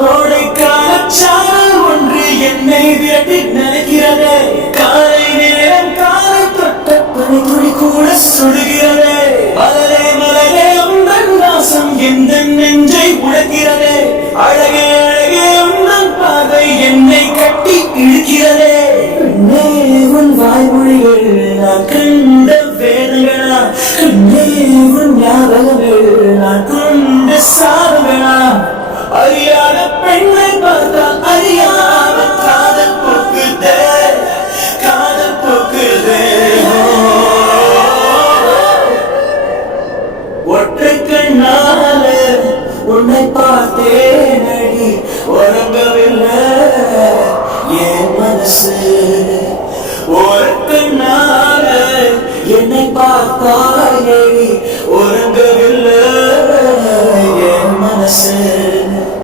கோடைக்கால சாரல் ஒன்று என்னை விரட்டி நினைக்கிறதே. காலை நேரம் காலை தொட்ட பனி துளி கூட சுடுகிறதே. மலரே மலரே உந்தன் வாசம் எந்த நெஞ்சை உடைக்கிறதே. அழகே அழகே உந்தன் பார்வை என்னை கட்டி இழுக்கிறதே. உன் வாய்மொழிகள் நான் கண்ட வேதங்களா, உன் ஞாபகங்கள் நான் கொண்ட சாதங்களா. அறியாத பெண்ணை பார்த்தால் அறியாத காதல் போக்குதே, காதல் போக்குதே. ஒற்றை கண்ணால உன்னை பார்த்தேன் அடி, உறங்கவில்லை என் மனசு. ஒரு கண்ணால என்னை பார்த்தாய் அடி, உறங்கவில்லை என் மனசு.